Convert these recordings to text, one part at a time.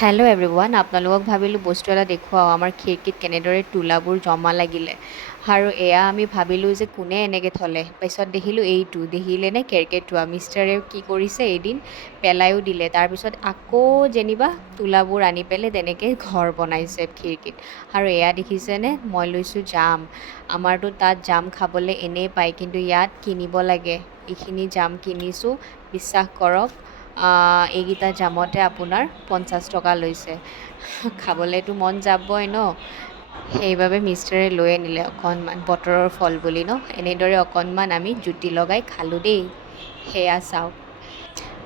Hello' everyone, আপোনালোকক ভাবিলোঁ বস্তু এটা দেখুৱাওঁ আমাৰ খিৰিকীত কেনেদৰে তোলাবোৰ জমা লাগিলে। আৰু এয়া আমি ভাবিলোঁ যে কোনে এনেকৈ থ'লে, পিছত দেখিলোঁ এইটো দেখিলেনে কেৰ্কেটুৱা মিষ্টাৰে কি কৰিছে, এদিন পেলাইও দিলে। তাৰপিছত আকৌ যেনিবা তোলাবোৰ আনি পেলাই তেনেকৈ ঘৰ বনাইছে খিৰিকীত। আৰু এয়া দেখিছেনে, মই লৈছোঁ জাম। আমাৰতো তাত জাম খাবলৈ এনেই পায়, কিন্তু ইয়াত কিনিব লাগে। এইখিনি জাম কিনিছোঁ, বিশ্বাস কৰক। এইকেইটা জামতে আপোনাৰ 50 টকা লৈছে। খাবলৈতো মন যাবই ন, সেইবাবে মিষ্টাৰে লৈ আনিলে অকণমান, বতৰৰ ফল বুলি ন। এনেদৰে অকণমান আমি জুতি লগাই খালোঁ দেই। সেয়া চাওক,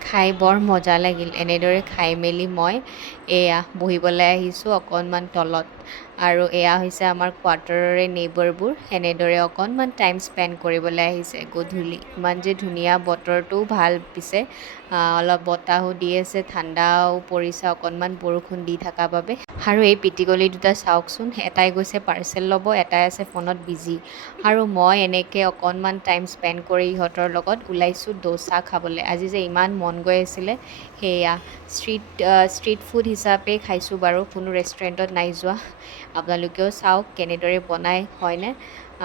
খাই বৰ মজা লাগিল। এনেদৰে খাই মেলি মই এয়া বহিবলৈ আহিছোঁ অকণমান তলত। আৰু এয়া হৈছে আমাৰ কোৱাৰ্টাৰৰে নেইবাৰবোৰ, এনেদৰে অকণমান টাইম স্পেণ্ড কৰিবলৈ আহিছে গধূলি। ইমান যে ধুনীয়া, বতৰটোও ভাল পিছে, অলপ বতাহো দি আছে, ঠাণ্ডাও পৰিছে অকণমান বৰষুণ দি থকাৰ বাবে। আৰু এই পিটিকলি দুটা চাওকচোন, এটাই গৈছে পাৰ্চেল ল'ব, এটাই আছে ফোনত বিজি। আৰু মই এনেকৈ অকণমান টাইম স্পেণ্ড কৰি ইহঁতৰ লগত ওলাইছোঁ ডোচা খাবলৈ। আজি যে ইমান মন গৈ আছিলে, সেয়া ষ্ট্ৰীট ফুড হিচাপে খাইছোঁ বাৰু, কোনো ৰেষ্টুৰেণ্টত নাই যোৱা। আপোনালোকেও চাওক কেনেদৰে বনাই, হয়নে।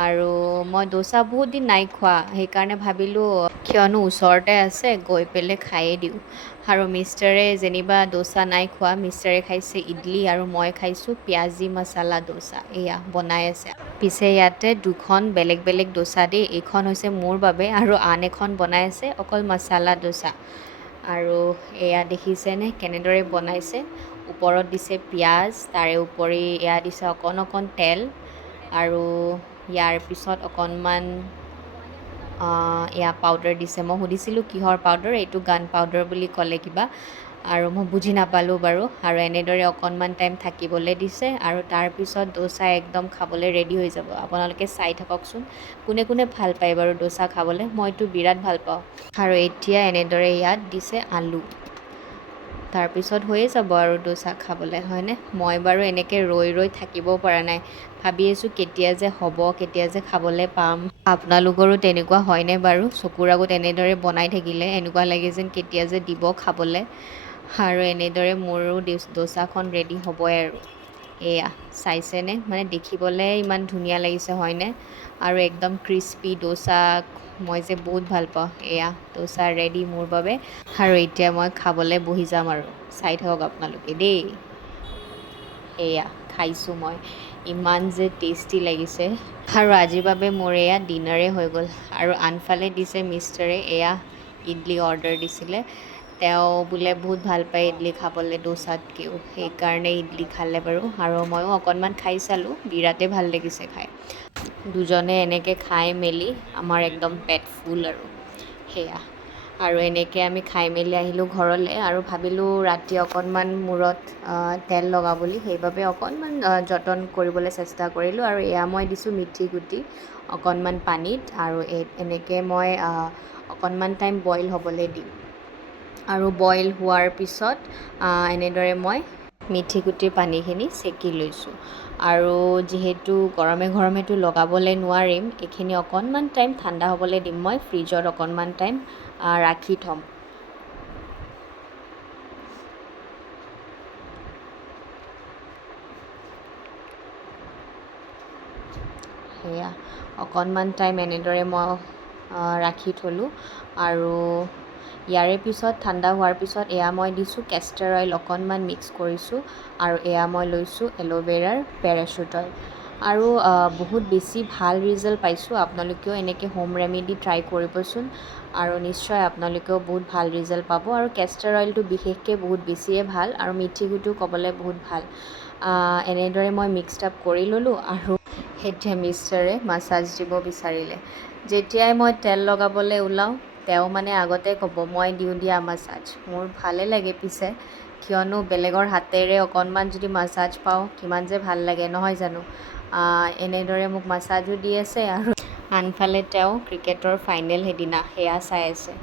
আৰু মই ডোচা বহুত দিন নাই খোৱা, সেইকাৰণে ভাবিলোঁ কিয়নো ওচৰতে আছে গৈ পেলাই খায়েই দিওঁ। আৰু মিষ্টাৰে যেনিবা ডোচা নাই খোৱা, মিষ্টাৰে খাইছে ইডলি আৰু মই খাইছোঁ পিঁয়াজি মছলা ডোচা। এয়া বনাই আছে। পিছে ইয়াতে দুখন বেলেগ বেলেগ ডোচা দেই, এইখন হৈছে মোৰ বাবে আৰু আন এখন বনাই আছে অকল মছলা ডোচা। আৰু এয়া দেখিছেনে কেনেদৰে বনাইছে, ওপৰত দিছে পিঁয়াজ, তাৰে উপৰি এয়া দিছে অকণ অকণ তেল। আৰু ইয়াৰ পিছত অকণমান এয়া পাউডাৰ দিছে। মই সুধিছিলোঁ কিহৰ পাউডাৰ, এইটো গান পাউডাৰ বুলি ক'লে কিবা, আৰু মই বুজি নাপালোঁ বাৰু। আৰু এনেদৰে অকণমান টাইম থাকিবলৈ দিছে, আৰু তাৰপিছত ডোচা একদম খাবলৈ ৰেডি হৈ যাব। আপোনালোকে চাই থাককচোন, কোনে কোনে ভাল পায় বাৰু ডোচা খাবলৈ, মইতো বিৰাট ভাল পাওঁ। আৰু এতিয়া এনেদৰে ইয়াত দিছে আলু, তাৰপিছত হৈয়ে যাব আৰু ডোচা খাবলৈ, হয়নে। মই বাৰু এনেকৈ ৰৈ ৰৈ থাকিব পৰা নাই, ভাবি আছোঁ কেতিয়া যে হ'ব, কেতিয়া যে খাবলৈ পাম। আপোনালোকৰো তেনেকুৱা হয়নে বাৰু, চকুৰ আগত এনেদৰে বনাই থাকিলে এনেকুৱা লাগে যেন কেতিয়া যে দিব খাবলৈ। আৰু এনেদৰে মোৰো ডোচাখন ৰেডি হ'বই আৰু। এয়া চাইছেনে, মানে দেখিবলৈ ইমান ধুনীয়া লাগিছে, হয়নে। আৰু একদম ক্ৰিস্পি ডোচা, মই যে বহুত ভাল পাওঁ। এয়া ডোচা ৰেডি মোৰ বাবে, আৰু এতিয়া মই খাবলৈ বহি যাম আৰু। চাই থাকক আপোনালোকে দেই। এয়া খাইছোঁ মই, ইমান যে টেষ্টি লাগিছে। আৰু আজিৰ বাবে মোৰ এয়া ডিনাৰে হৈ গ'ল। আৰু আনফালে দিছে মিষ্টাৰে এয়া ইডলি অৰ্ডাৰ দিছিলে। তেওঁ বোলে বহুত ভাল পায় ইডলি খাবলৈ ডোচাতকৈও, সেইকাৰণে ইডলি খালে বাৰু। আৰু ময়ো অকণমান খাই চালোঁ, বিৰাটেই ভাল লাগিছে খাই। দুজনে এনেকৈ খাই মেলি আমাৰ একদম পেট ফুল আৰু। সেয়া, আৰু এনেকৈ আমি খাই মেলি আহিলোঁ ঘৰলৈ। আৰু ভাবিলোঁ ৰাতি অকণমান মূৰত তেল লগাবলৈ, সেইবাবে অকণমান যতন কৰিবলৈ চেষ্টা কৰিলোঁ। আৰু এয়া মই দিছোঁ মিঠি গুটি অকণমান পানীত, আৰু এনেকৈ মই অকণমান টাইম বইল হ'বলৈ দিম। আৰু বইল হোৱাৰ পিছত এনেদৰে মই মিঠি গুটিৰ পানীখিনি চেকি লৈছোঁ। আৰু যিহেতু গৰমে গৰমেতো লগাবলৈ নোৱাৰিম, এইখিনি অকণমান টাইম ঠাণ্ডা হ'বলৈ দিম, মই ফ্ৰিজত অকণমান টাইম ৰাখি থ'ম। সেয়া অকণমান টাইম এনেদৰে মই ৰাখি থ'লোঁ। আৰু ইয়াৰে পিছত ঠাণ্ডা হোৱাৰ পিছত এয়া মই দিছোঁ কেষ্টৰ অইল অকণমান মিক্স কৰিছোঁ। আৰু এয়া মই লৈছোঁ এল'ভেৰাৰ পেৰাশ্বুট অইল। আৰু বহুত বেছি ভাল ৰিজাল্ট পাইছোঁ। আপোনালোকেও এনেকৈ হোম ৰেমেডি ট্ৰাই কৰিবচোন, আৰু নিশ্চয় আপোনালোকেও বহুত ভাল ৰিজাল্ট পাব। আৰু কেষ্টৰ অইলটো বিশেষকৈ বহুত বেছিয়ে ভাল, আৰু মিঠি গুটিও ক'বলৈ বহুত ভাল। এনেদৰে মই মিক্সড আপ কৰি ল'লোঁ। আৰু এতিয়া মিষ্টাৰে মাছাজ দিব বিচাৰিলে। যেতিয়াই মই তেল লগাবলৈ ওলাওঁ, তেওঁ মানে আগতে ক'ব মই দিওঁ দিয়া মাছাজ। মোৰ ভালে লাগে পিছে, কিয়নো বেলেগৰ হাতেৰে অকণমান যদি মাছাজ পাওঁ কিমান যে ভাল লাগে, নহয় জানো। এনেদৰে মোক মাছাজো দি আছে। আৰু আনফালে তেওঁ ক্ৰিকেটৰ ফাইনেল সেইদিনা সেয়া চাই আছে।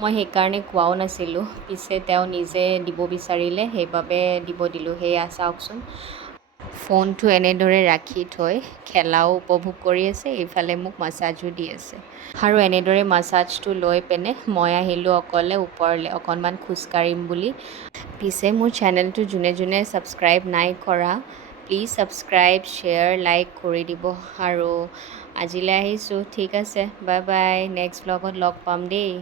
মই সেইকাৰণে কোৱাও নাছিলোঁ, পিছে তেওঁ নিজে দিব বিচাৰিলে, সেইবাবে দিব দিলোঁ। সেয়া চাওকচোন, ফোনটো এনেদৰে ৰাখি থৈ খেলাও উপভোগ কৰি আছে, এইফালে মোক মাছাজো দি আছে। আৰু এনেদৰে মাছাজটো লৈ পিনে মই আহিলোঁ অকলে ওপৰলৈ অকণমান খোজকাঢ়িম বুলি। পিছে মোৰ চেনেলটো যোনে যোনে ছাবস্ক্ৰাইব নাই কৰা, প্লিজ ছাবস্ক্ৰাইব, শ্বেয়াৰ, লাইক কৰি দিব। আৰু আজিলৈ আহিছোঁ, ঠিক আছে, বাই বাই, নেক্সট ব্লগত লগ পাম দেই।